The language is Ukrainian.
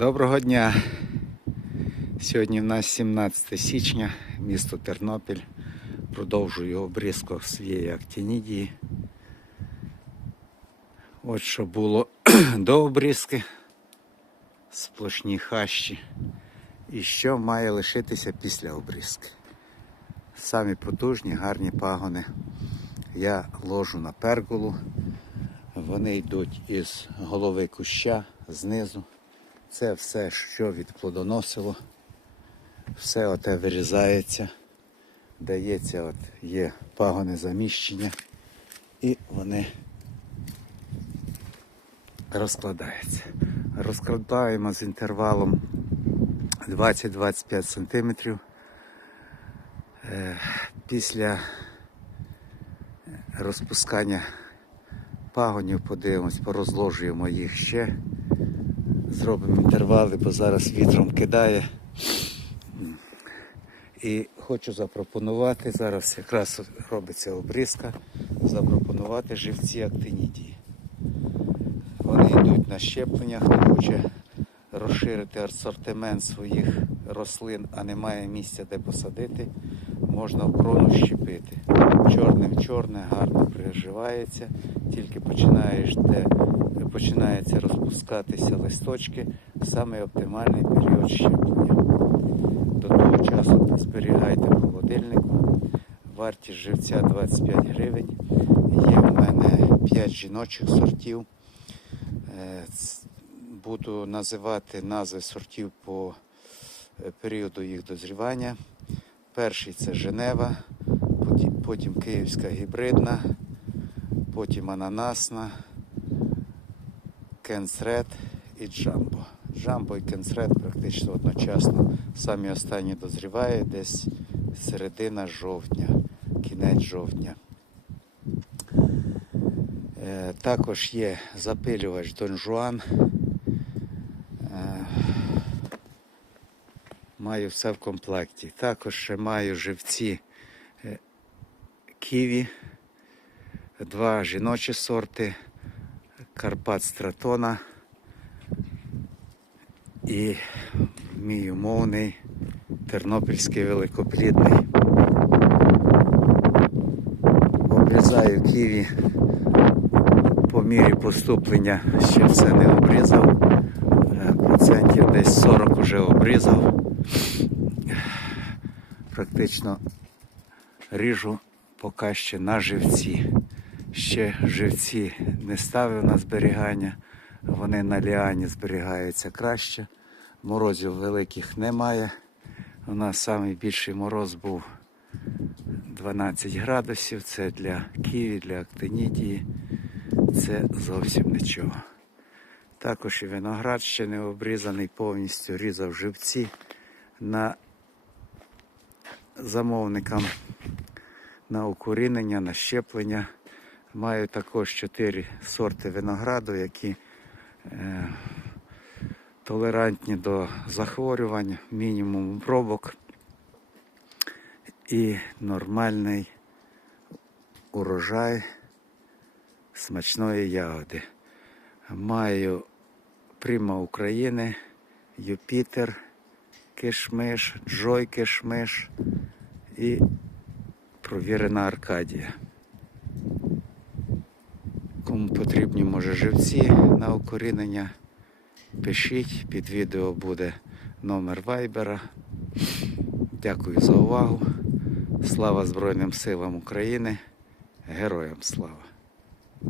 Доброго дня. Сьогодні в нас 17 січня, місто Тернопіль. Продовжую обрізку своєї актинідії. От що було до обрізки. Сплошні хащі. І що має лишитися після обрізки. Самі потужні, гарні пагони. Я ложу на перголу. Вони йдуть із голови куща знизу. Це все, що відплодоносило, все оте вирізається, дається, от є пагони заміщення, і вони розкладаються. Розкладаємо з інтервалом 20-25 см. Після розпускання пагонів подивимось, порозложуємо їх ще. Зробимо інтервали, бо зараз вітром кидає. І хочу запропонувати, зараз якраз робиться обрізка, запропонувати живці актинідії. Вони йдуть на щеплення, хто хоче розширити асортимент своїх рослин, а немає місця, де посадити, можна в крону щепити. Чорним чорне гарно приживається, тільки починаєш, де починаються розпускатися листочки, саме оптимальний період щеплення. До того часу зберігайте в холодильнику. Вартість живця 25 гривень. Є в мене 5 жіночих сортів. Е, Буду називати назви сортів по е, періоду їх дозрівання. Перший це Женева, потім, потім Київська гібридна, потім ананасна, Кенсред і Джамбо. Джамбо і Кенсред практично одночасно. Самі останні дозріває десь середина жовтня, кінець жовтня. Е, Також є запилювач Дон Жуан. Е, Маю все в комплекті. Також ще маю живці е, ківі, два жіночі сорти, Карпат Стратона і мій умовний тернопільський великоплідний. Обрізаю ківі по мірі поступлення ще все не обрізав. Е, Процентів десь 40 вже обрізав. Практично ріжу поки ще на живці. Ще живці не ставив на зберігання, вони на ліані зберігаються краще. Морозів великих немає. У нас найбільший мороз був 12 градусів. Це для ківі, для актинідії. Це зовсім нічого. Також і виноград ще не обрізаний, повністю різав живці на замовникам на укорінення, на щеплення. Маю також чотири сорти винограду, які е, толерантні до захворювань, мінімум обробок і нормальний урожай смачної ягоди. Маю Прима України, Юпітер, Кишмиш, Джой Кишмиш і провірена Аркадія. Кому потрібні може живці на укорінення, пишіть, під відео буде номер вайбера. Дякую за увагу. Слава Збройним силам України. Героям слава!